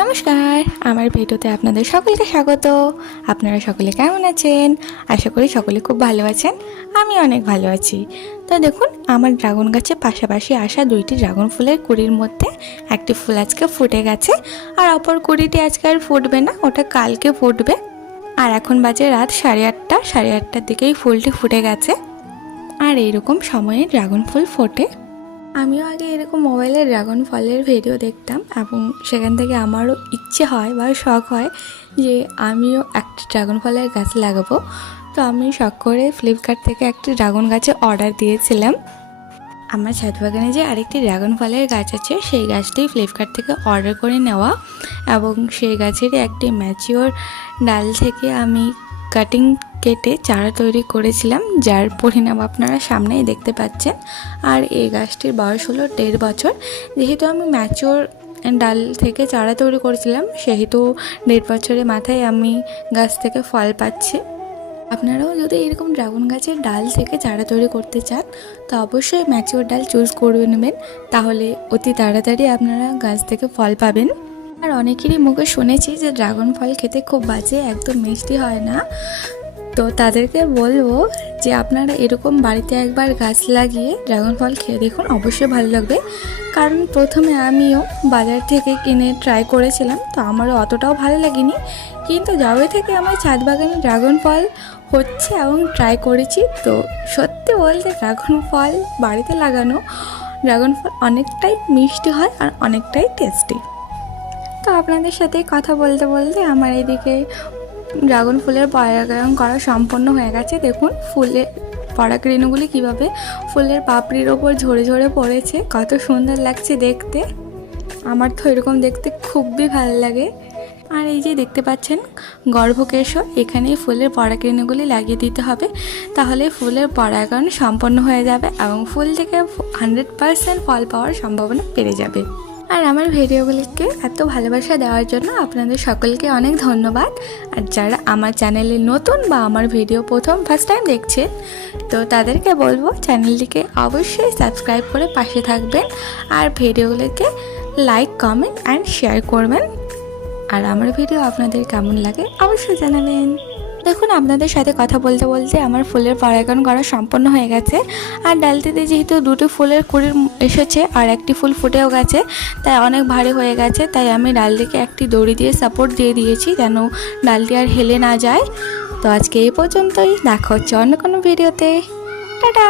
নমস্কার, আমার ভিডিওতে আপনাদের সকলকে স্বাগত। আপনারা সকলে কেমন আছেন? আশা করি সকলে খুব ভালো আছেন। আমি অনেক ভালো আছি। তো দেখুন, আমার ড্রাগন গাছে পাশাপাশি আসা দুইটি ড্রাগন ফুলের কুড়ির মধ্যে একটি ফুল আজকে ফুটে গেছে, আর অপর কুড়িটি আজকে আর ফুটবে না, ওটা কালকে ফুটবে। আর এখন বাজে রাত 8:30, 8:30টার দিকেই ফুলটি ফুটে গেছে। আর এইরকম সময়ে ড্রাগন ফুল ফোটে। আমিও আগে এরকম মোবাইলে ড্রাগন ফলের ভিডিও দেখতাম এবং সেখান থেকে আমারও ইচ্ছে হয় বা শখ হয় যে আমিও একটি ড্রাগন ফলের গাছ লাগাবো। তো আমি শখ করে ফ্লিপকার্ট থেকে একটি ড্রাগন গাছে অর্ডার দিয়েছিলাম। আমার ছাদ বাগানে যে আরেকটি ড্রাগন ফলের গাছ আছে, সেই গাছটি ফ্লিপকার্ট থেকে অর্ডার করে নেওয়া, এবং সেই গাছেরই একটি ম্যাচিওর ডাল থেকে আমি কাটিং কেটে চারা তৈরি করেছিলাম, যার পরিণাম আপনারা সামনেই দেখতে পাচ্ছেন। আর এই গাছটির বয়স হলো 1.5 বছর। যেহেতু আমি ম্যাচিওর ডাল থেকে চারা তৈরি করেছিলাম, সেহেতু 1.5 বছরের মাথায় আমি গাছ থেকে ফল পাচ্ছি। আপনারাও যদি এরকম ড্রাগন গাছের ডাল থেকে চারা তৈরি করতে চান, তো অবশ্যই ম্যাচিওর ডাল চুজ করে নেবেন, তাহলে অতি তাড়াতাড়ি আপনারা গাছ থেকে ফল পাবেন। আর অনেকেরই মুখে শুনেছি যে ড্রাগন ফল খেতে খুব বাজে, একদম মিষ্টি হয় না। তো তাদেরকে বলবো যে আপনারা এরকম বাড়িতে একবার গাছ লাগিয়ে ড্রাগন ফল খেয়ে দেখুন, অবশ্যই ভালো লাগবে। কারণ প্রথমে আমিও বাজার থেকে কিনে ট্রাই করেছিলাম, তো আমারও অতটাও ভালো লাগেনি। কিন্তু যবে থেকে আমার ছাদ বাগানে ড্রাগন ফল হচ্ছে এবং ট্রাই করেছি, তো সত্যি বলতে ড্রাগন ফল বাড়িতে লাগানো ড্রাগন ফল অনেকটাই মিষ্টি হয় আর অনেকটাই টেস্টি। তো আপনাদের সাথে কথা বলতে বলতে আমার এদিকে ড্রাগন ফুলের পরাগায়ন করা সম্পন্ন হয়ে গেছে। দেখুন ফুলের পরাগরেণুগুলি কীভাবে ফুলের পাপড়ির ওপর ঝরে ঝরে পড়েছে, কত সুন্দর লাগছে দেখতে। আমার তো এরকম দেখতে খুবই ভালো লাগে। আর এই যে দেখতে পাচ্ছেন গর্ভকেশর, এখানেই ফুলের পরাগরেণুগুলি লাগিয়ে দিতে হবে, তাহলে ফুলের পরাগায়ন সম্পন্ন হয়ে যাবে এবং ফুল থেকে 100% ফল পাওয়ার সম্ভাবনা বেড়ে যাবে। আর আমার ভিডিওগুলিকে এত ভালোবাসা দেওয়ার জন্য আপনাদের সকলকে অনেক ধন্যবাদ। আর যারা আমার চ্যানেলে নতুন বা আমার ভিডিও ফার্স্ট টাইম দেখছেন, তো তাদেরকে বলবো চ্যানেলটিকে অবশ্যই সাবস্ক্রাইব করে পাশে থাকবেন, আর ভিডিওগুলিকে লাইক, কমেন্ট অ্যান্ড শেয়ার করবেন। আর আমার ভিডিও আপনাদের কেমন লাগে অবশ্যই জানাবেন। দেখুন, আপনাদের সাথে কথা বলতে বলতে আমার ফুলের পরাগায়ন করা সম্পন্ন হয়ে গেছে। আর ডালটিতে যেহেতু দুটো ফুলের কুড়ি এসেছে আর একটি ফুল ফুটেও গেছে, তাই অনেক ভারী হয়ে গেছে, তাই আমি ডালটিকে একটি দড়ি দিয়ে সাপোর্ট দিয়ে দিয়েছি যেন ডালটি আর হেলে না যায়। তো আজকে এই পর্যন্তই, দেখা হচ্ছে অন্য কোনো ভিডিওতে। টাটা।